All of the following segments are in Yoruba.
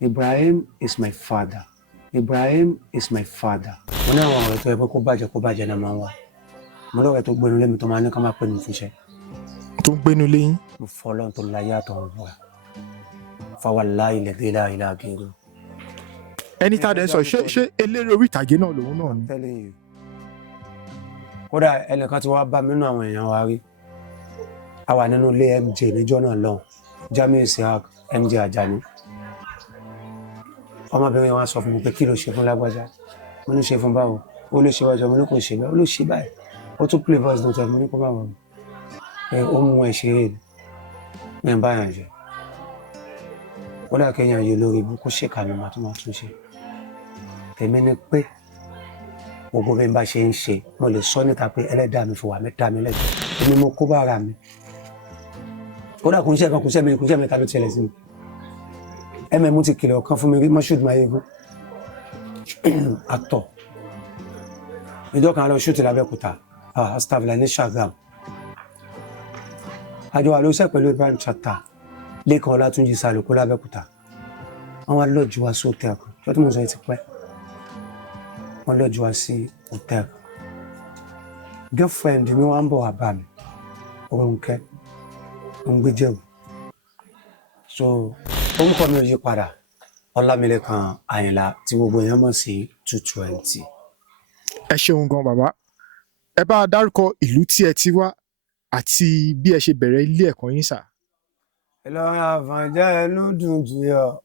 Ibrahim is my father. Ibrahim is my father. Mo ní àwọn ọ̀rẹ́ tó yẹ pé kó bàjẹ́ náà máa ń wá. Mo lọ́rẹ́ tó gbénu lé mi tó máa ní ká máa pè mí fúnṣẹ́. Tó ń gbénu lé yín. Mo fọ́ Ọlọ́run tó láyé àtọ̀run búra. Fawallahi alladhi la ilaha ghayruhu. Ẹni tá a dẹ̀ sọ ṣé eléré orí ìtàgé náà lòun náà ni. Telling you. Kódà ẹnìkan tí wàá bá mi nínú àwọn èèyàn wa rí. A wà nínú ilé MJ níjọ́ náà lọ́hùn. Jamiu Isiaq MJ Ajani. Ọmọbìnrin wa sọ fún mi pé kí ló ṣe fún lágbájá. Mo ní ṣe fún báwo. Ó lè ṣe wájú mo ní kò ṣe báyìí. Ó lè ṣe báyìí. Ó tún play voice note mo ní kó báwo. Ó mú ẹ ṣeré ni. Mi ń bá yàn jẹ. Ó dà kéèyàn yé lórí ibú kó ṣèkà ni màá tún máa tún ṣe. Tèmi ni pé gbogbo bí n bá ṣe ń ṣe mo lè sọ níta pé ẹlẹ́dàá mi fi wà mí dá mi lẹ́jọ́. Èmi mo kó bá ara mi. Kódà kò ń ṣe kan kò ń ṣe mẹ́ta ló tiẹ̀lẹ̀ sí mi. MM ti kìlọ̀ kan fún mi rí Moshood Mayegun actor. Ìjọ kan lọ shoot l'Abẹ́òkúta astafla ní Ṣàgámù. Àjọ wa ló ṣe pẹ̀lú Ibrahim Chatta Lékan Ọlátúnjí Sàlùkù l'Abẹ́òkúta. Wọ́n wá lọ́jú wa sí hòtẹ́ẹ̀lì kan. Ṣé tí mo sọ yìí ti pẹ́? Wọ́n lọ́jú wa sí hòtẹ́ẹ̀lì. Girlfriend mi wá ń bọ̀ wá bá mi. Rónkẹ́ ń gbé Jẹ̀bú. So orúkọ mi ò yí padà Ọlámilékan Àyìnlá tí gbogbo èèyàn mọ̀ sí 220. Ẹ ṣeun gan bàbá. Ẹ bá a dárúkọ ìlú tí ẹ ti wá àti bí ẹ ṣe bẹ̀rẹ̀ ilé ẹ̀kọ́ yín sà. Ìlọrin Àfọ̀njá ìlú dùn jù yọ.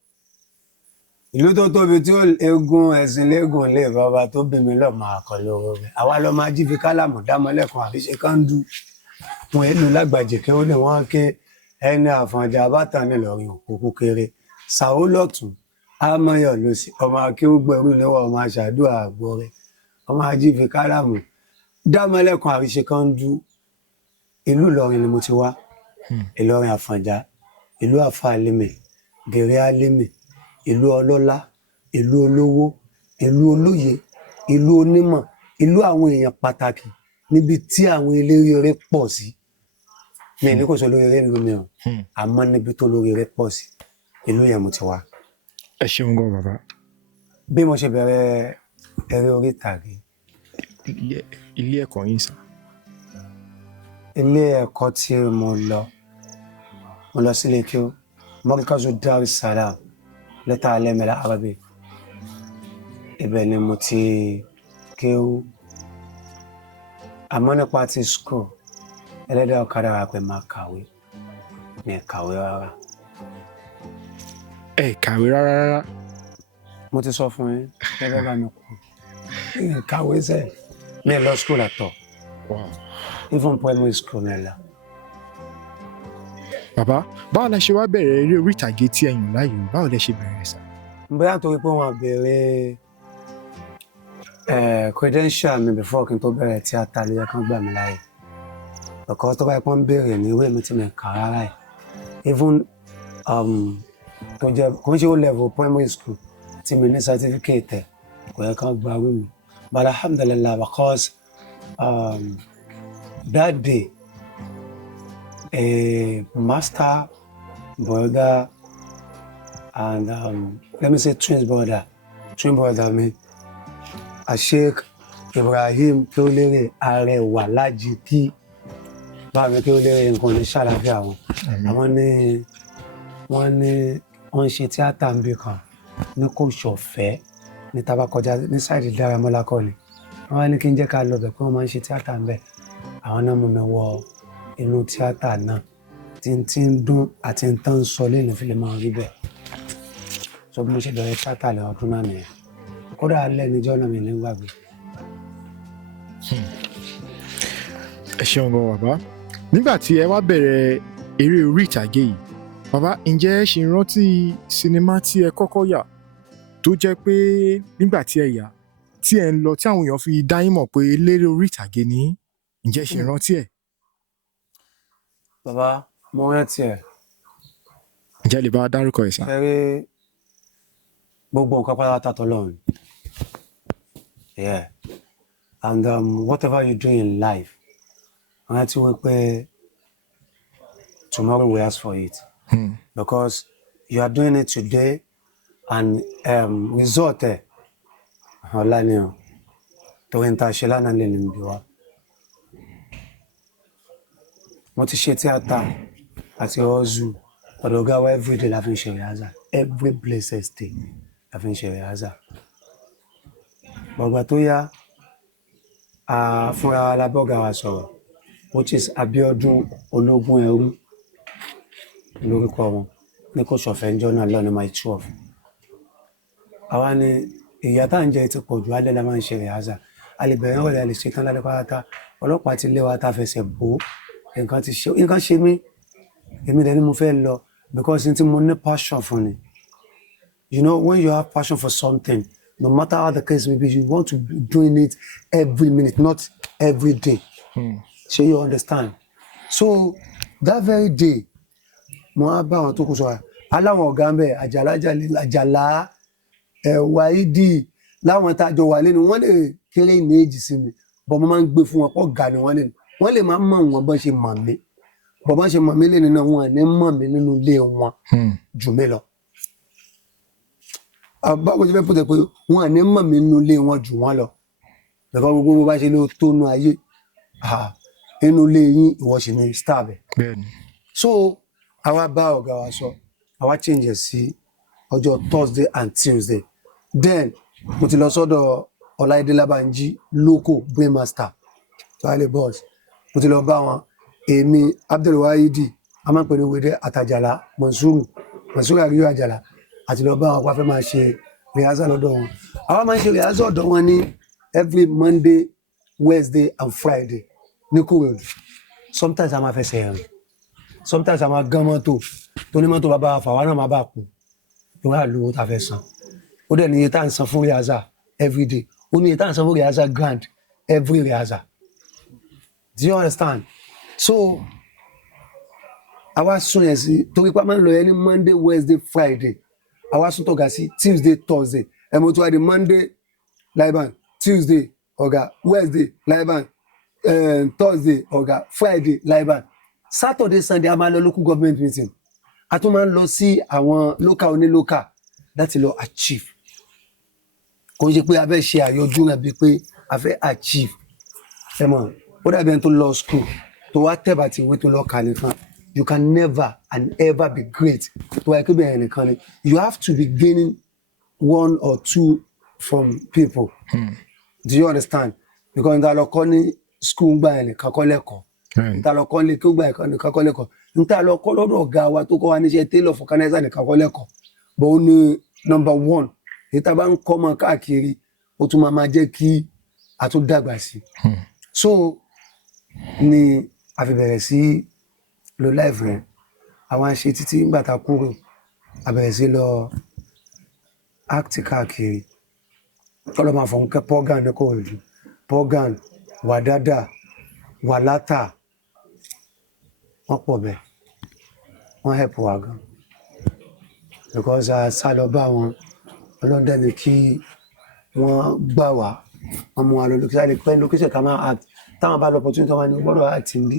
Ìlú tó tóbi tí eégún ẹ̀sìn léegun lè bàbá tó bí mi lọ́ọ́ máa kọ́ lówó rẹ̀. Àwa lọ máa jí fi kálámù dámọ́lẹ́kùn àbí ṣe kándú. Wọ́n èlò lágbàjì kí ó lè wọ́n ké ẹni Àfọ̀njá bàtà nílọrin òkú kéré. Sàó lọ́tún Amáyọ̀ ló sì ọmọ akéwúgbẹ̀rú níwọ̀ ọmọ aṣàdúrà àgbọ̀ rẹ̀. Ọmọ ají fi kálámù dámọ́lẹ́kùn àbí ṣe kándú. Ìlú Ìlọrin ni mo ti wá. Ìlọrin Àfọ̀njá, ìlú Àfàlímì, Gèrè Álímì, ìlú ọlọ́lá, ìlú olówó, ìlú olóye, ìlú onímọ̀, ìlú àwọn èèyàn pàtàkì níbi tí àwọn eléré eré pọ̀ sí. Mi ní kò sọ lórí eré ìlú mi o, àmọ́ níbi tó lórí eré pọ̀ sí, ìlú yẹn mo ti wá. Ẹ ṣeun gan bàbá. Bí mo ṣe bẹ̀rẹ̀ eré orí ìtàgé. Ilé ẹ̀kọ́ yín sà. Ilé ẹ̀kọ́ tí mo lọ sílé kí ó Markazu Darussalam لتعلم العربي. Ibẹ̀ ni mo ti kéwú. Àmọ́ nípa ti school ẹlẹ́dàá ọ̀kadà wà pé máa kàwé. Mi ò kàwé rárá. Ẹ kàwé rárá. Mo ti sọ fún yín gẹ́gẹ́ bá mi kú. Mi ò kàwé sẹ́. Mi ò lọ school at all. Wow. Even primary school mi lọ. Bàbá, báwo la ṣe wá bẹ̀rẹ̀ eré orí ìtàgé tí ẹ yàn láàyò? Báwo lẹ ṣe bẹ̀rẹ̀ sà? Bóyá nítorí pé wọ́n bẹ̀rẹ̀ credential mi before kí n tó bẹ̀rẹ̀ tíátà ló yẹ kán gbà mí láàyè. Ọ̀kọ́ tó bá yẹ kán bẹ̀rẹ̀ ní ìwé mi tí mi kà rárá ẹ̀. Even tó jẹ́ kò ń ṣe O level primary school tí mi ní certificate ẹ̀ kò yẹ kán gba wí mi. But alhamdulillah because that day a master brother and let me say twin brother mi Sheikh Ibrahim Kéwúlérè Arẹwà Lájìkí bá mi Kéwúlérè nǹkan ní ṣàlàfíà wọn. Àwọn ní wọ́n ṣe tíátà ń bí kan ní kò ṣọ̀fẹ́ ní tá bá kọjá ní sáìdì Dáramọ́lá kọ́ ni. Wọ́n wá ní kí n jẹ́ ká lọ bẹ̀ pé wọ́n máa ń ṣe tíátà ń bẹ̀. Àwọn náà mú mi wọ inú tíátà náà tí ń dún àti ń tán sọ lẹ́nu fi lè máa rí bẹ́ẹ̀. So bí mo ṣe bẹ̀rẹ̀ tíátà lè ọdún náà nìyẹn. Kódà alẹ́ níjọ́ náà mi ní gbàgbé. Ẹ ṣeun gan bàbá. Nígbà tí ẹ wá bẹ̀rẹ̀ eré orí ìtàgé yìí, bàbá ǹjẹ́ ẹ ṣì rántí sinimá tí ẹ kọ́kọ́ yà tó jẹ́ pé nígbà tí ẹ yà tí ẹ ń lọ tí àwọn èèyàn fi dá yín mọ̀ pé eléré orí ìtàgé ni ǹjẹ́ ẹ ṣì rántí ẹ̀? Bàbá mo rántí ẹ̀. Ǹjẹ́ lè bá a dárúkọ ẹ̀ sà? Fẹ́rẹ́ gbogbo nǹkan pátápátá t'Ọlọ́run. Yeah. And whatever you do in life, rántí wípé tomorrow we ask for it. Because you are doing it today and result ẹ̀ ọ̀la ni o torí n ta ṣe lánàá lè ní bí wa. Mo ti ṣe tíátà àti ọ́zù ọ̀dọ̀ ọ̀gá wa everyday la fi ń ṣe rìhásà every blessed day la fi ń ṣe rìhásà. Bọ̀gbà tó yá fúnra wa la bọ́gà wa sọ̀rọ̀ which is Abíọ́dún Ológun Ẹrú lórúkọ wọn ní kò ṣọ̀fẹ́ ńjọ́ náà lọ́nà my 12. Àwa ni ìyá tá à ń jẹ ti pọ̀ jù alẹ́ la máa ń ṣe rìhásà a lè bẹ̀rẹ̀ ọ̀rẹ́ a lè ṣe tán lálẹ́ pátá ọlọ́pàá ti lé wa tá a fẹsẹ̀ bò nǹkan ṣe mí èmi dẹ̀ ni mo fẹ́ lọ because n tí mo ní passion fún ni. You know, when you have passion for something, no matter how the case may be, you want to be doing it every minute, not every day. So you understand? So that very day, mo á bá àwọn tó kù sọ̀rọ̀ aláwọn ọ̀gá ń bẹ̀ àjàlá wáídì láwọn tájọ wà lẹ́nu wọ́n lè kéré ní èjì sí mi bọ̀ mo máa ń gbé fún wọn pọ̀ gà ni wọ́n lẹ́nu wọ́n lè máa mọ̀ wọn bọ́n ṣe mọ̀ mí bọ̀ bọ́n ṣe mọ̀ mí lẹ́nu náà wọn ní mọ̀ mí nínú ilé wọn jù mí lọ. Báwo ṣe fẹ́ pọ̀ tẹ̀ pé wọn ní mọ̀ mí nínú ilé wọn jù wọ́n lọ lọ́kọ́ gbogbo bó bá ṣe ló tónú ayé inú ilé yín ìwọ sì ní star bẹ̀. So àwa bá ọ̀gá wa sọ àwa change sí ọjọ́ Thursday and Tuesday then mo ti lọ sọ́dọ̀ Ọláìdé Lábánjí local brain master tọ́lẹ̀ boss mo ti lọ bá wọn èmi Abdulwahidi a máa ń pè ní wèdè àtàjàlá Monsuru Àríyọ̀ Àjàlá àti lọ bá wọn wá fẹ́ máa ṣe rehearsal lọ́dọ̀ wọn àwa máa ń ṣe rehearsal ọ̀dọ̀ wọn ní every Monday Wednesday and Friday ní Kúròdú sometimes a máa fẹsẹ̀ rìn sometimes a máa gán mọ́tò tó ní mọ́tò bàbá àfàwọn náà máa bá kú lórí àlùwò tá a fẹ́ san ó dẹ̀ ní iye tá à ń san fún rehearsal every day ó ní iye tá à ń san fún rehearsal grand every rehearsal. Do you understand? So àwa sún yẹn sí torí pé a máa ń lọ yẹn ní Monday Wednesday Friday àwa sún tọ̀gá sí Tuesday Thursday ẹ̀mọ́ tó wá di Monday Laiban Tuesday ọ̀gá Wednesday Laiban Thursday ọ̀gá Friday Laiban Saturday Sunday a máa lọ local government meeting a tún máa ń lọ sí àwọn local onílocal láti lọ achieve kò ń ṣe pé a fẹ́ ṣe àyọjú rẹ̀ bíi pé a fẹ́ achieve ẹ mọ̀ ó dàbí ẹni tó lọ school tó wá tẹ̀bà tí ìwé tó lọ kà nìkan you can never and ever be great tó wáyé pé bẹ́ẹ̀ nìkan ni you have to be gaining one or two from people. Do you understand? Because níta lọ kọ́ ní school gbà yẹn nìkan kọ́ lẹ́kọ̀ọ́ níta lọ kọ́ ní kí ó gbà yẹn nìkan kọ́ lẹ́kọ̀ọ́ níta lọ kọ́ lọ́dọ̀ ọ̀gá wa tó kọ́ wa níṣẹ́ tailor vulcanizer nìkan kọ́ lẹ́kọ̀ọ́ but ó ní number one èyí tá a bá ń kọ́ mọ́ káàkiri ó tún máa jẹ́ kí a tún dàgbà sí. So ni a fi bẹ̀rẹ̀ sí lo live rẹ̀ àwọn àṣe títí nígbà tá a kúrò a bẹ̀rẹ̀ sí lọ act káàkiri tọ́lọ́ máa fọ̀n kẹ́ Pọ́gàn ní Kòròdú Pọ́gàn Wàdádà Wàlátà wọ́n pọ̀ bẹ́ẹ̀ wọ́n help wa gan because a sá lọ bá wọn ọlọ́dẹ ni kí wọ́n gbà wá wọ́n mú wa lọ lókè ká máa act táwọn bá lọ opportunity wọn ni gbọ́dọ̀ act ní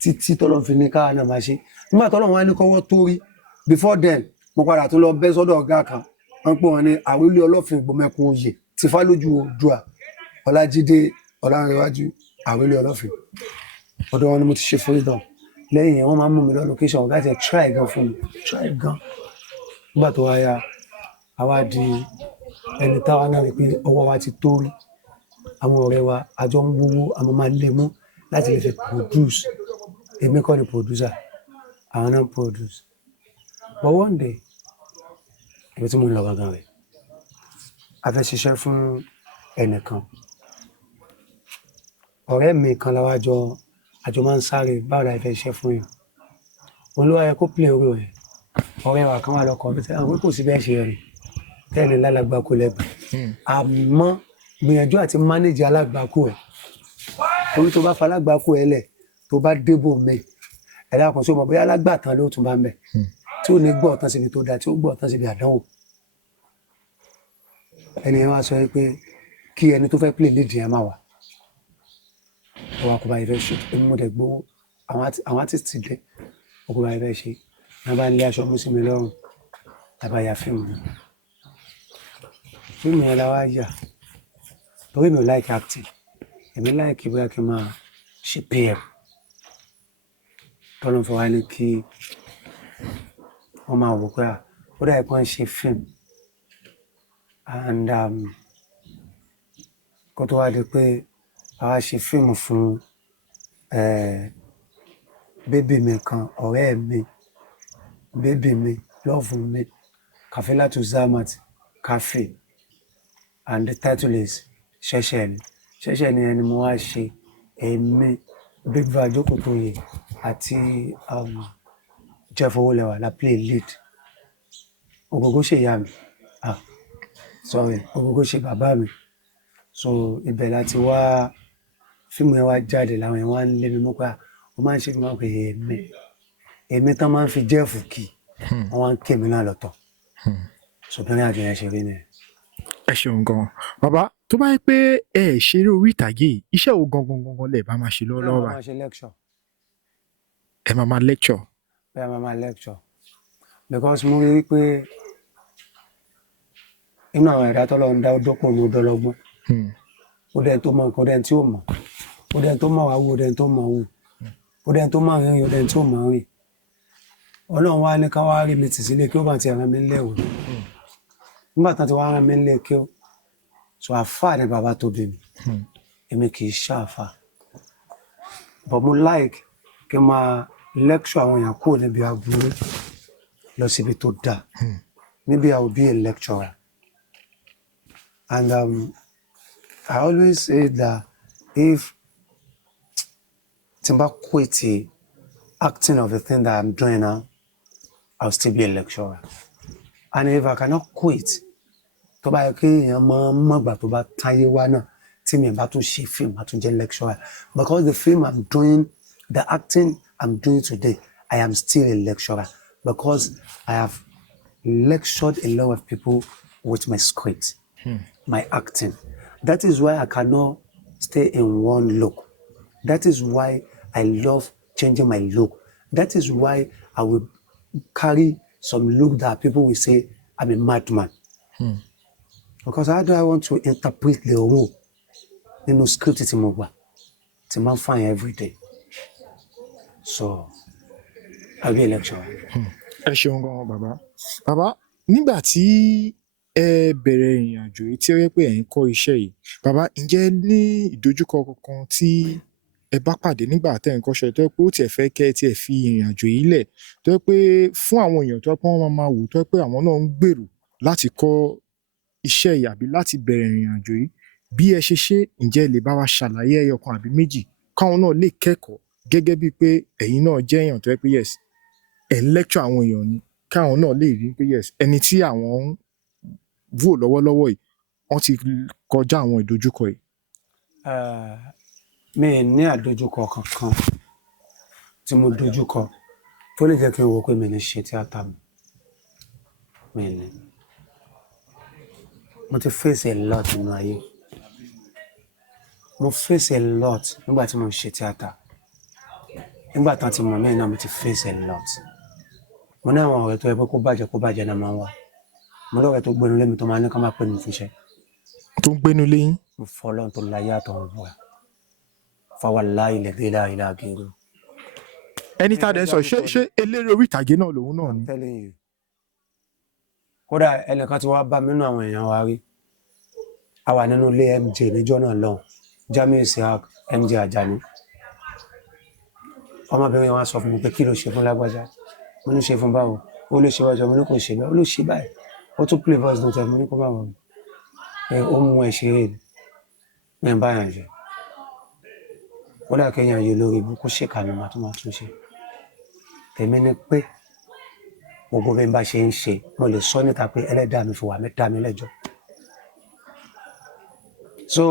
títí tọ́lọ́ fi ní káà náà máa ṣe nígbà tọ́lọ́ wọn ní kọ́wọ́ tó rí before then mo padà tó lọ bẹ́ sọ́dọ̀ ọ̀gá kan wọ́n pè wọ́n ní àwílé Ọlọ́fin Ìgbòmẹ̀kun oyè ti Fálójú Oòduà Ọlájídé Ọlárẹ̀wájú àwílé Ọlọ́fin ọ̀dọ̀ wọn ni mo ti ṣe freedom lẹ́yìn yẹn wọ́n máa ń mú mi lọ location ọ̀gá ti try gan fún mi try gan nígbà tó wáyà àwa di ẹni táwa náà rí pé ọwọ́ wa ti tó rí àwọn ọ̀rẹ́ wa àjọ ń gbowó àmọ́ máa lè mú láti lè fi produce èmi kọ́ ni producer àwọn náà produce but one day ibi tí mo ń lọ gangan rẹ̀ a fẹ́ ṣiṣẹ́ fún ẹnìkan ọ̀rẹ́ mi kan láwa àjọ máa ń sáré báwo la fẹ́ ṣiṣẹ́ fún yàn òun ló wáyé kó play orí rẹ̀ ọ̀rẹ́ wa kan wà lọ́kọ̀ ọ̀bẹ tẹ́lẹ̀ àwọn kò sí bẹ́ẹ̀ ṣe rìn tẹ́lẹ̀ lálágbákò lẹ́gbẹ̀ẹ́ àmọ́ gbìyànjú àti mánéjì alágbákò ẹ̀ torí tó bá fa alágbákò ẹ̀ lẹ̀ tó bá débò mẹ́ ẹ̀dá kan sí ọmọ bóyá alágbàtàn ló tún bá ń bẹ̀ tí ò ní gbọ́ ọ̀tán síbi tó dáa tí ó gbọ́ ọ̀tán síbi àdánwò ẹni yẹn wá sọ pé kí ẹni tó fẹ́ play lead yẹn máa wà ọwọ́ kò bá yẹ fẹ́ ṣe èmi mo dẹ̀ gbowó àwọn artist dé ọkọ̀ bá yẹ fẹ́ ṣe náà bá ń lé aṣọ mú sí mi lọ́rùn tàbá ya fíìmù náà fíìmù yẹn la wá yà torí mi ò like acting èmi like bóyá kí n máa ṣe PM tọ́lọ́ fún wa ní kí wọ́n máa wò pé ó dà pé wọ́n ṣe fíìmù and kó tó wá di pé àwa ṣe fíìmù fún bébì mi kan ọ̀rẹ́ mi bébì mi lọ́ọ̀fù mi Kafilatu Zamat Kafe and the title is Ṣẹ̀ṣẹ̀ ni ẹni mo wá ṣe èmi Big Brother Jókòtóyè àti Jeff Owólẹwà la play lead Ògógó ṣe ìyá mi Ògógó ṣe bàbá mi so ibẹ̀ láti wá fíìmù yẹn wá jáde làwọn yẹn wá ń lé mi mú pé ó máa ń ṣe máa ń pè èmi tán máa ń fi Jeff kì wọ́n wá ń ké mi náà lọ́tọ̀ ṣùgbọ́n ní àjọ yẹn ṣe rí nìyẹn. ẹ ṣeun gan bàbá tó bá yẹ pé ẹ ṣeré orí ìtàgé yìí iṣẹ́ wo gangan lẹ bá máa ṣe lọ́wọ́lọ́wọ́ máa ṣe lecture. ẹ máa lecture. bẹ́ẹ̀ máa lecture because mo rí i pé inú àwọn ẹ̀dá tó lọ ń dá dọ́pọ̀ ní ọdọọlọ́gbọ́n ó dẹ́n tó mọ̀ nǹkan ó dẹ́n tí ó mọ̀ ó dẹ́n tó mọ̀ wá wò ó dẹ́n tó mọ̀ wò ó dẹ́n tó mọ̀ rìn ó dẹ́n tí ó mọ̀ rìn Ọlọ́run wá ní ká wá rí mi tì sílé kí ó bá ti rán mi lẹ́wò nígbà tán ti wá rán mi lé kí ó so àfáà ni bàbá tó bí mi èmi kì í ṣàfà but mo like kí n máa lecture àwọn èèyàn kúrò níbi aburú lọ síbi tó dáa maybe I will be a lecturer and I always say that if tí n bá quit acting of the thing that I'm doing now I'll still be a lecturer and if I cannot quit tó bá yẹ kí èèyàn máa mọ̀gbà tó bá táyé wá náà tí mi bá tún ṣe fíìmù àtún jẹ́ lecturer because the film I'm doing the acting I'm doing today I am still a lecturer because I have lectured a lot of people with my script my acting that is why I cannot stay in one look that is why I love changing my look that is why I will carry some look that people will say I'm a madman. Because how do I want to interpret the role nínú script tí mo gbà tí máa ń fàyàn every day so I'll be a lecturer. ẹ ṣeun gan bàbá nígbà tí ẹ bẹ̀rẹ̀ ìrìn àjò yìí tí ó yẹ pé ẹ̀ ń kọ́ iṣẹ́ yìí bàbá ǹjẹ́ ní ìdojúkọ kankan tí ẹ bá pàdé nígbà tẹ́ ẹ̀ ń kọ́ṣẹ́ tó yẹ pé ó tiẹ̀ fẹ́ kẹ́ ẹ tiẹ̀ fi ìrìn àjò yìí lẹ̀ tó yẹ pé fún àwọn èèyàn tó yẹ pé wọ́n máa wò tó yẹ pé àwọn náà ń gbèrò láti kọ́ iṣẹ́ yìí àbí láti bẹ̀rẹ̀ ìrìn àjò yìí bí ẹ ṣe ǹjẹ́ lè bá wa ṣàlàyé ẹyọ kan àbí méjì káwọn náà lè kẹ́kọ̀ọ́ gẹ́gẹ́ bíi pé ẹ̀yin náà jẹ́ èèyàn tó yẹ pé yes ẹ̀ ń lecture àwọn èèyàn ni káwọn náà lè rí pé yes ẹni tí àwọn ń wò lọ́wọ́lọ́wọ́ yìí wọ́n ti kọjá àwọn ìdojúkọ yìí. mi ì ní àdojúkọ kankan tí mo dojúkọ tó lè jẹ́ kí n wò pé mi ní ṣe tíátà mi ní. Mo ti face a lot nínú ayé mo face a lot nígbà tí mo ń ṣe tíátà nígbà tán ti mọ̀ mí náà mo ti face a lot mo ní àwọn ọ̀rẹ́ tó yẹ pé kó bàjẹ́ náà máa ń wá mo lọ́rẹ́ tó gbénu lé mi tó máa ní ká má pè mí fúnṣẹ́. tó ń gbénu lé yín. mo fọ́ ọlọ́run tó láyé àtọ̀run bọ̀ fawallahi alladhi la ilaha ghayruhu. ẹni tá a dẹ̀ sọ ṣé eléré orí ìtàgé náà lòun náà ni. telling you kódà ẹnìkan tí wàá bá mi nínú àwọn èèyàn wa rí a wà nínú ilé MJ níjọ́ náà lọ́hùn Jamiu Isiaq MJ Ajani ọmọbìnrin wa sọ fún mi pé kí ló ṣe fún lágbájá mo ní ṣe fún báwo ó lè ṣe wájú mo ní kò ṣe báyìí ó lè ṣe báyìí ó tún play voice note mo ní kó báwo ó mú ẹ ṣeré ní ẹ báyàn jẹ ó dà kéèyàn yìí lórí ibú kó ṣèkà ní màá tún ṣe tèmi ni pé gbogbo bí n bá ṣe ń ṣe mo lè sọ níta pé ẹlẹ́dàá mi fi wà mí dá mi lẹ́jọ́ so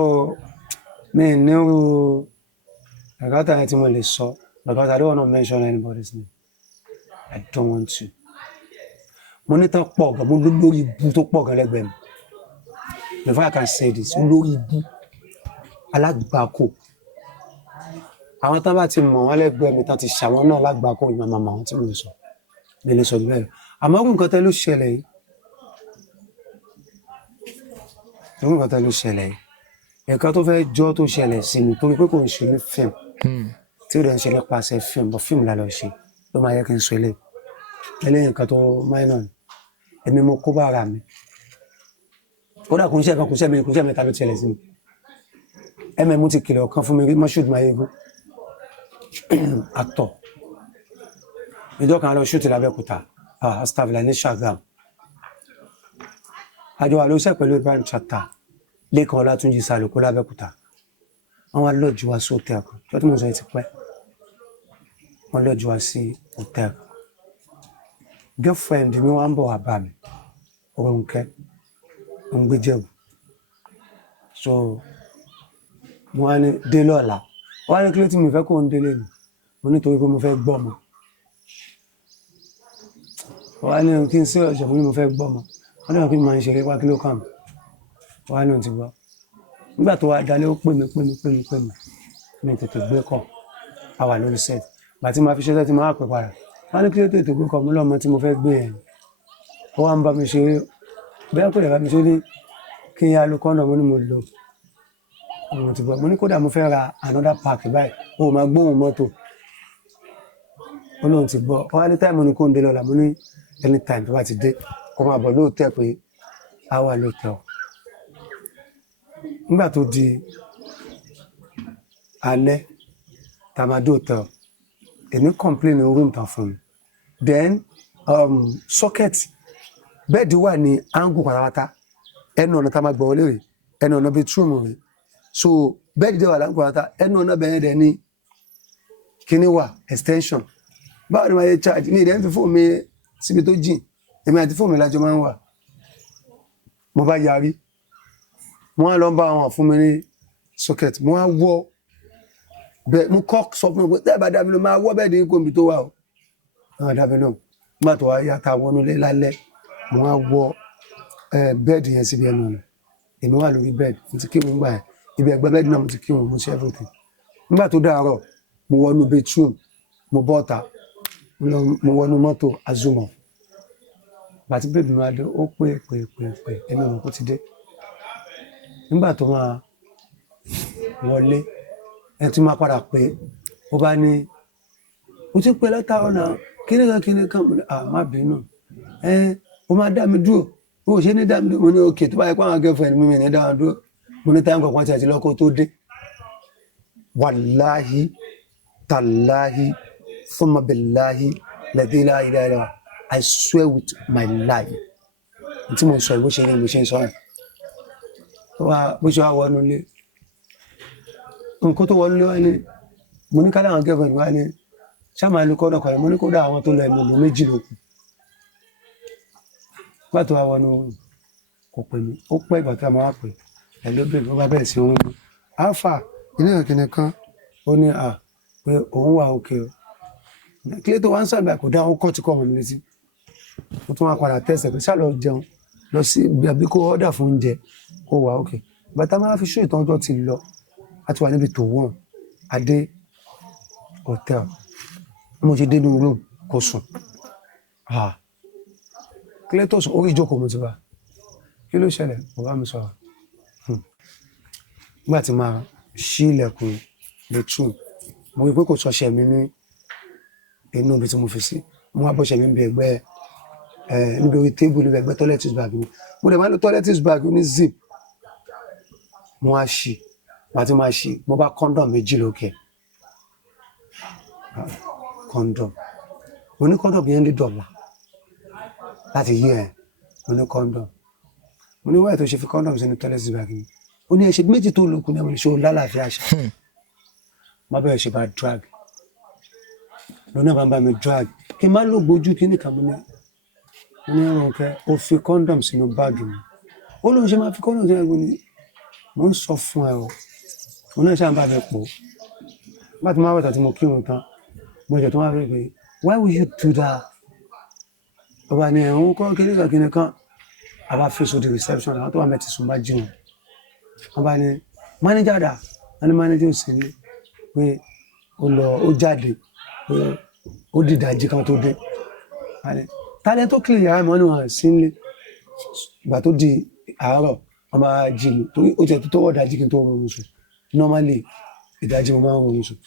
mi ní irú ẹ̀kátà yẹn tí mo lè sọ because I don't want to mention anybody's name I don't want to mo ní tán pọ̀ gan mo lórí ibú tó pọ̀ gan lẹ́gbẹ̀ẹ́ mi before I can say this lórí ibú alágbàkó àwọn tán bá ti mọ̀ wọ́n lẹ́gbẹ̀ẹ́ mi tán ti ṣàwọn náà lágbàkó ìmọ̀ màmá wọn tí mo lè sọ mi lè sọ bẹ́ẹ̀ àmọ́ nǹkan tẹ́ ló ṣẹlẹ̀ yìí irú nǹkan tó ló ṣẹlẹ̀ yìí nǹkan tó fẹ́ jọ́ tó ṣẹlẹ̀ sí mi torí pé kò ń ṣe ní fíìmù tí ó dẹ̀ ń ṣe nípasẹ̀ fíìmù bọ́ fíìmù la lọ ṣe ló máa yẹ kí n sọ eléyìí nǹkan tó máìnà ni èmi mo kó bá ara mi kódà kò ń ṣe kan kò ń ṣe mi kò ń ṣe mẹ́ta ló ti ṣẹlẹ̀ sí mi mo ti kìlọ̀ kan fún mi rí Moshood Mayegun actor ìjọ kan lọ ṣúùtì lábẹ́òkúta astafila ní Ṣàgámù àjọ wa ló ṣe pẹ̀lú Ibrahim Chatta Lékan Ọlátúnjí Sàlùkù lábẹ́òkúta wọ́n wá lọ́ọ̀jù wá sí hòtẹ́ẹ̀lì kan tí wọ́n ti mọ̀ sọ yẹn ti pẹ́ wọ́n lọ́ọ̀jù wá sí hòtẹ́ẹ̀lì girlfriend mi wá ń bọ̀ wá bá mi Rónkẹ́ ń gbé Jẹ̀bú so mo wá ní délé ọ̀la wọ́n á ní kí ló tí mi fẹ́ kó ń délé ni mo nítorí pé mo fẹ́ gbọ́mọ wọ́n á ní kí n sí ọ̀ṣẹ̀ mo ní mo fẹ́ gbọ́mọ wọ́n ní kí n máa ń ṣeré wá kí ló kàn mí wọ́n á ní òun ti gbọ́ nígbà tó wá dalẹ́ ó pè mí mi tètè gbé kọ̀ a wà lórí set gbà tí máa fi ṣẹ́ṣẹ́ tí máa pè padà wọ́n ní kí ló tètè gbé kọ̀ mo lọ́mọ tí mo fẹ́ gbé yẹn ó wá ń bá mi ṣeré bẹ́ẹ̀ kò lè bá mi ṣe ní kí n yá lo kọ́ńdọ̀ mo ní mo lò mo ti gbọ́ mo ní kódà mo fẹ́ ra another pack báyìí o máa gbóhùn mọ́tò ó lóun ti gbọ́ ọ wá ní táìmù ní kó ń dé lọ́la mo ní anytime tó bá ti dé kó máa bọ̀ lóòótọ́ pé a wà lóòótọ́ nígbà tó di alẹ́ tàmádó tẹ̀ èmi complain ní room tán fún mi then socket bẹ́ẹ̀dì wà ní angle pátápátá ẹnu ọ̀nà tá a máa gbọ́ wọlé rè ẹnu ọ̀nà bedroom rè so bẹ́ẹ̀dì dẹ̀ wà láńkù pátápátá ẹnu ọ̀nà bẹ̀rẹ̀ dẹ̀ ní kíní wà extension báwo ni wọ́n yẹ charge ní ìdẹ́n fi fóònù mi síbi tó jìn èmi àti fóònù mi lájọ máa ń wà mo bá yarí mo wá lọ bá wọn fún mi ní socket mo wá wọ bẹ́ẹ̀ mo kọ́ sọ fún mi pé tẹ́ẹ̀ bá dábì ló máa wọ́ bẹ́ẹ̀dì kò níbi tó wà o náà dábì lóhùn nígbà tó wá yàtà wọnú lé lálẹ́ mo wá wọ bẹ́ẹ̀dì yẹn síbi ẹnu ọ̀nà èmi wà lórí bẹ́ẹ̀dì mo ti kírun gbà yẹn ibi ẹgbẹ́ bẹ́ẹ̀dì náà mo ti kírun mo ṣe everything nígbà tó dàárọ̀ mo wọnú bedroom mo bọ́ta mo wọnú mọ́tò azumọ bàtí bèbí máa dé ó pé ẹni ọ̀nà kó ti dé nígbà tó máa wọlé ẹ ti máa padà pé ó bá ní ó ti pẹ́ látàrọ̀ náà kíní kan má bínú ó máa dá mi dúró ó ṣe ní dá mi dúró mo ní òkè tó bá yẹ kó àwọn girlfriend mi ní dá wọn dúró mo ní táyà kankan tí a ti lọ́kọ́ tó dé wàláhí tàláhí thumma billahi ladhi la ilaha illa I swear with my life tí mo sọ ìwé ṣe ní ìwé ṣe ń sọ yẹn bó ṣe wá wọnú ilé nǹkan tó wọnú ilé wá ní mo ní kálá àwọn girlfriend wá ní ṣáàmà ní kọ́dọ̀ kan mo ní kódà àwọn tó lọ ẹ̀mọ̀lú méjì ló kù nígbà tó wá wọnú kò pè mí ó pẹ́ ìgbà tí a máa pè ẹ̀ ló bèrè ó bá bẹ̀rẹ̀ sí wọn alpha ilé ìkíni kan ó ní pé òun wà òkè o kílé tó wá ń sàgbà kò dá ó kọ́ tí kọ́ ọmọ mi létí ó tún wá padà tẹ̀sẹ̀ pé ṣá lọ jẹun lọ sí àbí kó ọ́dà fún oúnjẹ ó wà òkè bàtà máa fi ṣó ìtọ́jọ́ ti lọ láti wà níbi tó wọ̀n adé hotel mo ṣe dé inú room kò sùn kílé tó sùn orí ìjókòó mo ti bá kí ló ṣẹlẹ̀ mo bá mi sọ̀rọ̀ nígbà tí máa ṣí ilẹ̀kùn bedroom mo rí pé kò ṣọṣẹ mi ní inú ibi tí mo fi sí mo wá bọ́ṣẹ mi bí ẹgbẹ́ níbi orí tébù níbi ẹgbẹ́ toilet bag mi mo dẹ̀ máa ń lo toilet bag ní zip mo wá ṣí àti máa ṣí mo bá condom méjì lókè condom mo ní condom yẹn ní dọ̀là láti yí ẹ̀ mo ní condom mo ní wáyé tó ṣe fi condom sínú toilet bag mi ó ní ẹ̀ṣẹ̀ méjì tó lókun ní ẹ̀mọ̀ ìṣòro lálàáfíà ṣe má bẹ̀rẹ̀ ṣe bá drag lónà bá ń bá mi drag kí n má lò gbójú kí nìkan mo ní Rónkẹ́ ó fi condom sínú báàgì mi ó lóun ṣe máa fi condom sínú ẹgbẹ́ ni mo ń sọ fún ẹ o mo náà ṣáà ń bá mi pò bá ti máa wẹ̀tà tí mo kírun tán mo jẹ̀ tó wá rí pé why will you do that ọba ni ẹ̀hún kọ́ kíní kan àbá fèsò di reception àwọn tó wà mẹ́tì sùn bá jí wọn wọn bá ní manager dà wọn ní manager ò sí ní pé ó jáde pé ó dìdàjí kan tó dé tálẹ́ tó kìlì yàrá ìmọ̀ níwọ̀n sí nílé ìgbà tó di àárọ̀ wọ́n bá jí mi torí ó ti ẹ̀ tó tọwọ́ ìdájí kí n tó rọrùn sùn normally ìdájí mo máa ń rọrùn sùn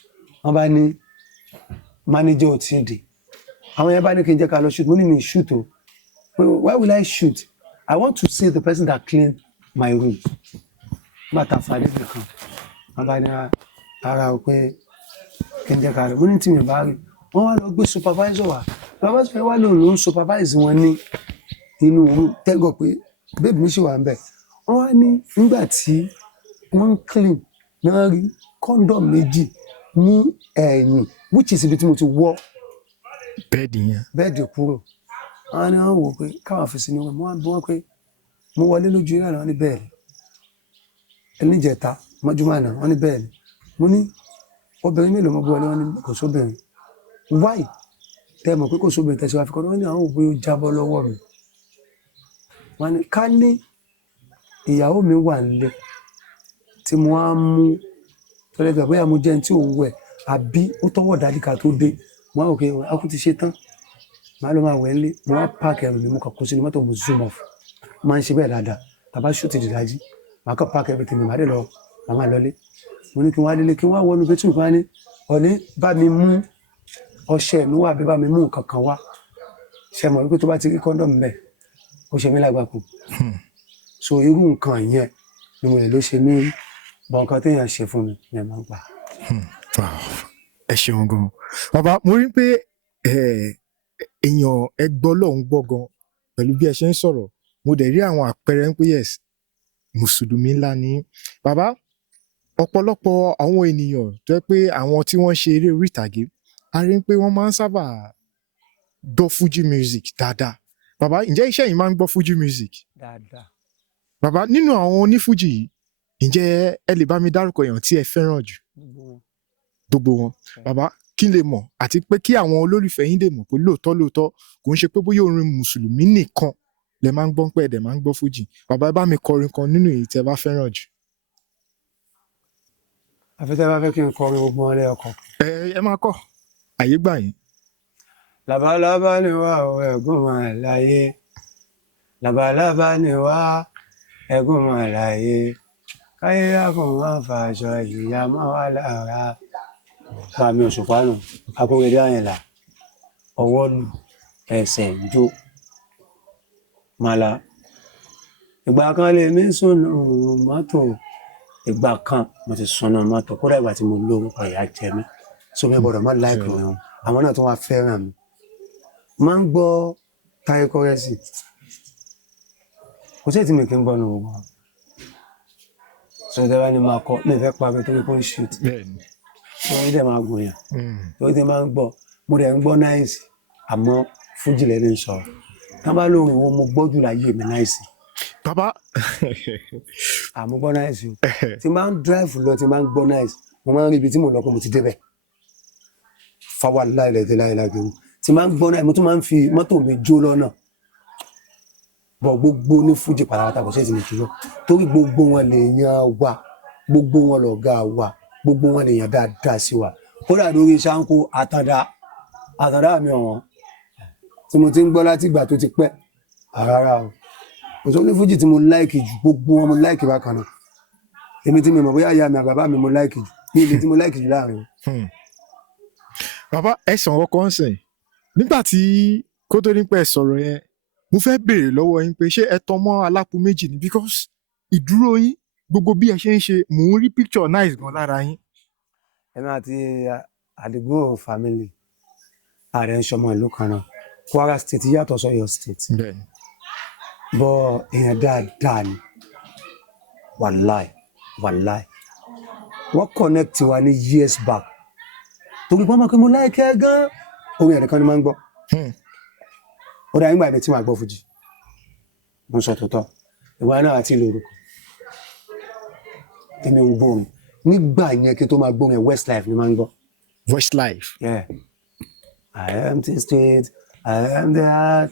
wọ́n bá ní manager ò tí ì dé àwọn yẹn bá ní kí n jẹ́ ká lọ shoot mo ní mi shoot o why will I shoot I want to see the person that cleaned my room bàtà fàdé nìkan wọ́n bá ní ara o pé kí n jẹ́ ká lọ mo ní tí mi bá rí wọ́n wá lọ gbé supervisor wa supervisor wa lòun ló ń supervise wọn ní inú tẹ́gọ̀ pé babe mi ṣì wà ń bẹ̀ wọ́n wá ní nígbà tí wọ́n ń clean náà rí condom méjì ní ẹ̀yìn which is ibi tí mo ti wọ́ bẹ́ẹ̀dì kúrò wọ́n ní wọ́n wò pé káwọn fi sí ni wọ́n bí wọ́n pé mo wọlé lójú ìrìn àná wọ́n ní bẹ́ẹ̀ ni ẹníjẹta mọ́júmọ́ àná wọ́n ní bẹ́ẹ̀ ni mo ní obìnrin mélòó mo gbé wọlé wọ́n ní kò sóbìnrin why tẹ́ mọ̀ pé kò sóbìnrin tẹ̀síwá fi kọ́ wọ́n ní àwọn òbí ó jábọ́ lọ́wọ́ mi wọ́n ní ká ní ìyàwó mi wà nílé tí mo á mú tọ́lẹ́gbẹ̀ bóyá mo jẹ́ ẹni tí òun wẹ̀ àbí ó tọwọ́ dájú ká tó dé mo á òkè akú ti ṣe tán màá lọ máa wẹ̀ ńlé mo á páàkì ẹrù mi mo kàn kó sínú mọ́tò mo zoom off máa ń ṣe bẹ́ẹ̀ dáadáa tàbá ṣùtì dìdájí màá kàn páàkì ẹrù tèmi màá dé lọ màá máa lọlé mo ní kí wọ́n á délé kí wọ́n á wọnú bẹ́tù bá ní ọ̀ní bá mi mú ọṣẹ mi wá àbí bá mi mú nǹkan kan wá ṣe mọ̀ wípé tó bá ti rí kọ́ńdọ̀mù bẹ́ẹ̀ ó ṣe mí lágbàkú so irú nǹkan yẹn ni mo lè ló ṣe mí bọ̀ nǹkan téèyàn ṣe fún mi yẹn máa ń gbà. ẹ ṣeun gan bàbá mo rí pé èèyàn ẹgbọ́ lọ́hún gbọ́ gan pẹ̀lú bí ẹ ṣe ń sọ̀rọ̀ mo dẹ̀ rí àwọn àpẹẹrẹ ń pé yes mùsùlùmí ńlá ni bàbá ọ̀pọ̀lọpọ̀ àwọn ènìyàn tó yẹ pé àwọn tí wọ́n ṣe eré orí ìtàgé a rí pé wọ́n máa ń sábà gbọ́ Fuji music dáadáa bàbá ǹjẹ́ iṣẹ́ yìí máa ń gbọ́ Fuji music dáadáa. bàbá nínú àwọn onífújì yìí ǹjẹ́ ẹ lè bá mi dárúkọ èèyàn tí ẹ fẹ́ràn jù gbogbo wọn bàbá kí n lè mọ̀ àti pé kí àwọn olólùfẹ́ yín lè mọ̀ pé lóòótọ́ kò ń ṣe pé bóyá orin mùsùlùmí nìkan lẹ máa ń gbọ́ pé ẹ̀dẹ̀ máa ń gbọ́ fújì bàbá ẹ bá mi kọrin kan nínú èyí tí ẹ bá fẹ́ràn jù. àfẹ́tẹ́ bá fẹ́ kí n kọrin gbogbo wọn lẹ́yọ̀kan. ẹ máa kọ àyè gbà yín. labalábá ni wá o ẹ̀gún máa láyé labalábá ni wá ẹ̀gún máa láyé káyé àkùn máa fàṣọ ìyá máa wà lára fàmì òṣùpá nù akóredé àyìnlá ọwọ́ lù ẹsẹ̀ jó màlá ìgbà kan lè mí sùnù mọ́tò ìgbà kan mo ti sùnù mọ́tò kódà ìgbà tí mo lórúkọ ìyá jẹ mí sómi gbọ́dọ̀ má láìpẹ́ wọn àwọn náà tó wá fẹ́ràn mi máa ń gbọ́ Táyé Kọ́rẹ́nsì kò sí ètí mi kí n gbọ́ nù gbogbo sọdẹ bá ní máa kọ mi fẹ́ pa torí kó ń shoot wọ́n dẹ̀ máa gùn yàn torí tẹ́ máa ń gbọ́ mo dẹ̀ ń gbọ́ náìsì àmọ́ fújì lẹ́ni ń sọ̀rọ̀ tá bá lóhùn ìwọ mo gbọ́ jù láyé mi náìsì. bàbá àmọ́ gbọ́ náìsì o tí máa ń drive lọ tí máa ń gbọ́ náìsì mo máa ń rí ibi tí mo lọ pé mo ti débẹ̀ fáwọn aláìlẹ̀ láìláìláìláì tí máa ń gbọ́ náà mo tún máa ń fi mọ́tò mi jó lọ́nà bọ̀ gbogbo ní fújì pàtàkì kò sí èsì mi jùlọ torí gbogbo wọn lè yan wa gbogbo wọn lọ̀gá wa gbogbo wọn lè yan dáadáa sí wa kódà lórí Ṣáńkó àtàndá mi ọ̀wọ́n tí mo ti ń gbọ́ láti ìgbà tó ti pẹ́ rárá o kò tó ní fújì tí mo láìkì jù gbogbo wọn mo láìkì bákan náà èmi tí mi mọ̀ bóyá ìyá mi àbàbá mi mo láìkì jù ní ilé tí mo láìkì jù láàrin. bàbá ẹ sàn ọkọ ń sìn nígbà tí kó tó ní pẹ́ sọ̀rọ̀ yẹn mo fẹ́ béèrè lọ́wọ́ yín pé ṣé ẹ tọ́ mọ́ alápò méjì ni because ìdúró yín gbogbo bí ẹ ṣe ń ṣe mò ń rí picture nice gan lára yín. ẹ̀mí àti àdìgún family ààrẹ ń ṣọmọ ìlú kan náà Kwara state yàtọ̀ sọ́yọ́ state bọ́ èèyàn dáadáa ni wàláì wọ́n connect wa ní years back torí pọ́n mọ̀ pé mo láìkẹ́ gan orin ẹ̀rẹ̀ kan ni máa ń gbọ́ ó dá nígbà tí màá gbọ́ fújì mo sọ tòótọ́ ìwà náà àti ìlú orúkọ èmi ń gbọ́ orin nígbà yẹn kí n tó máa gbọ́ orin Westlife ni máa ń gbọ́. Westlife. I am the state I am the heart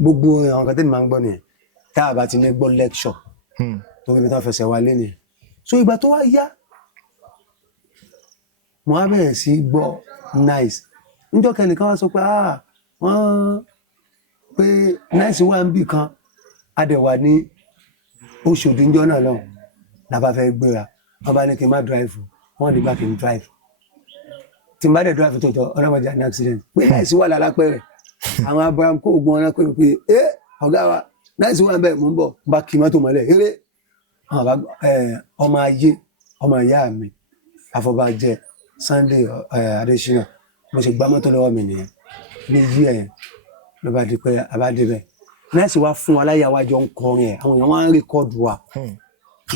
gbogbo àwọn kan tẹ́lẹ̀ máa ń gbọ́ nìyẹn tá a bá ti ní gbọ́ lecture torí ibi tí wọ́n fẹsẹ̀ wá lé nìyẹn so ìgbà tó wá yá mo á bẹ̀rẹ̀ sí gbọ́ nice níjọ́ kẹ́nìkan wá sọ pé wọ́n pé nice wà ń bì kan adẹ̀wà ní oṣù díjọ́ náà lọ́hùn la bá fẹ́ gbéra wọ́n bá ní kí n má drive wọ́n nígbà kí n drive tí n bá dẹ̀ drive tó tọ́ ọlọ́mọdé ní accident pé láìsí wà lálápẹ̀rẹ̀ àwọn Abraham kó ogun ọ̀nà pé ọ̀gá wa láìsí wà bẹ́ẹ̀ mò ń bọ̀ bá kí mọ́tò mọ́lẹ̀ eré ọmọ ayé ọmọ ìyá mi àfọ̀bàjẹ́ Sunday Adésínà mo ṣe gbá mọ́tò lọ́wọ́ mi nìyẹn ní yí ẹ̀yẹn ló bá di pé abádébẹ̀ láìsí wá fún wa láyé àwájọ ń kọrin ẹ̀ àwọn èèyàn wá ń rékọ́dù wa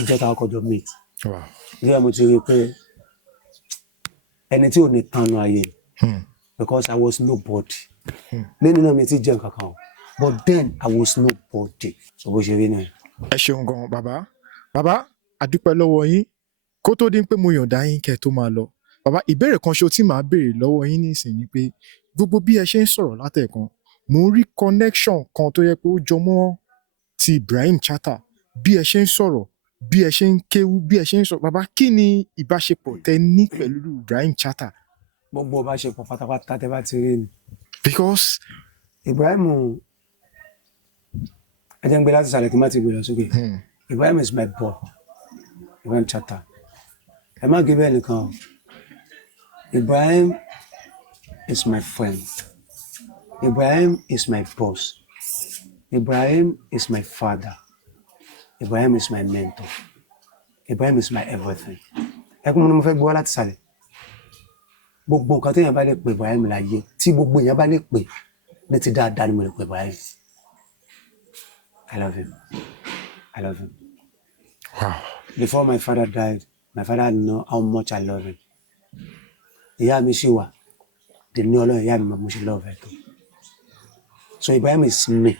ìjọta ọkọ̀jọ mate ìjọba mo ti rí pé ẹni tí ò ní tanu ayé because I was nobody lẹ́nu náà mi ti jẹ́ nǹkan kan o but then I was nobody so bó ṣe rí náà. ẹ ṣeun gan bàbá àdúpẹ́ lọ́wọ́ yín kó tó dín pé mo yọ̀ǹda yín kẹ́ tó máa lọ bàbá ìbéèrè kan ṣo tí màá béèrè lọ́wọ́ yín nísìnyí ni pé gbogbo bí ẹ ṣe ń sọ̀rọ̀ látẹ̀kan mo ń rí connection kan tó yẹ pé ó jọ mọ́ ti Ibrahim Chatta bí ẹ ṣe ń sọ̀rọ̀ bí ẹ ṣe ń kéwú bí ẹ ṣe ń sọ̀rọ̀ bàbá kí ni ìbáṣepọ̀ tẹ ní pẹ̀lú Ibrahim Chatta. gbogbo ìbáṣepọ̀ pátápátá tẹ bá ti rí ni. because Ibrahim ẹ jẹ́ ń gbé láti sàlẹ̀ kí n má ti gbé lọ sókè. Ibrahim is my boy Ibrahim Chatta ẹ má gé bẹ́ẹ̀ nìkan o Ibrahim is my friend Ibrahim is my boss Ibrahim is my father Ibrahim is my mentor Ibrahim is my everything ẹ kún mi ni mo fẹ́ gbé wá láti sàlẹ̀ gbogbo nǹkan téèyàn bá lè pè Ibrahim láyé tí gbogbo èèyàn bá lè pè ní ti dáadáa ni mo lè pè Ibrahim. I love him. I love him. wow. Before my father died, my father know how much I love him. Ìyá mi ṣì wà. They know Ọlọ́run ìyá mi mo ṣe love her too. So Ibrahim is me.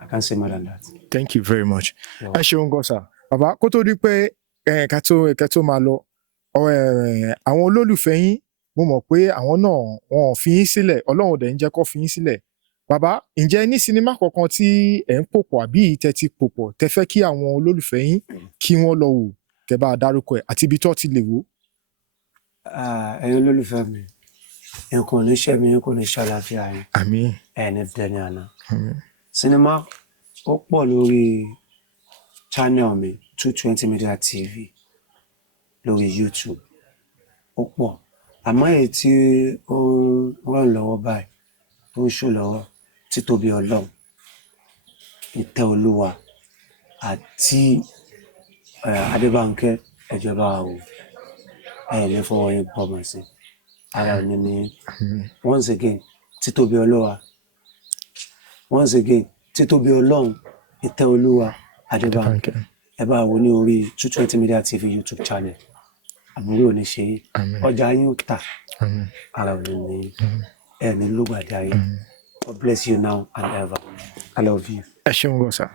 I can't say more than that. Thank you very much. ẹ ṣeun gan sir. Bàbá kó tó di pé ẹ̀ka tó máa lọ àwọn olólùfẹ́ yín mo mọ̀ pé àwọn náà wọn ò fi yín sílẹ̀ Ọlọ́run dẹ̀ ń jẹ́ kó fi yín sílẹ̀. Bàbá ǹjẹ́ ní sinimá kankan tí ẹ̀ ń pòpọ̀ àbí tẹ́ ti pòpọ̀ tẹ́ fẹ́ kí àwọn olólùfẹ́ yín kí wọ́n lọ wò tẹ́ bá dárúkọ ẹ̀ àti ibi tó ti lè wò. Ẹ̀yin olólùfẹ́ mi nǹkan ò ní ṣe mí nǹkan ò ní ṣe àlàáfíà yín. Àmín. Ẹni dẹni àná. Sinimá ó pọ̀ lórí channel mi 220 Media TV lórí YouTube ó pọ̀ àmọ́ èyí tí ó ń ràn lọ́wọ́ báyìí tó ń ṣò lọ́wọ́ Títóbi Ọlọ́run Ìtẹ́ Olúwa àti Adébánkẹ́ ẹ̀jọba àwò ẹ̀yìn ní fọwọ́ yín pọ̀ mọ̀ sí ara òní ní once again Títóbi Olúwa once again Títóbi Ọlọ́run Ìtẹ́ Olúwa Adébánkẹ́ ẹ bá wo ní orí 220 Media TV YouTube channel àbúrò ò ní ṣe ọjà yín ó tà ara òní ní ẹ̀ ní lógbàdé ayé. God bless you now and ever. I love you. ẹ ṣeun gan sir.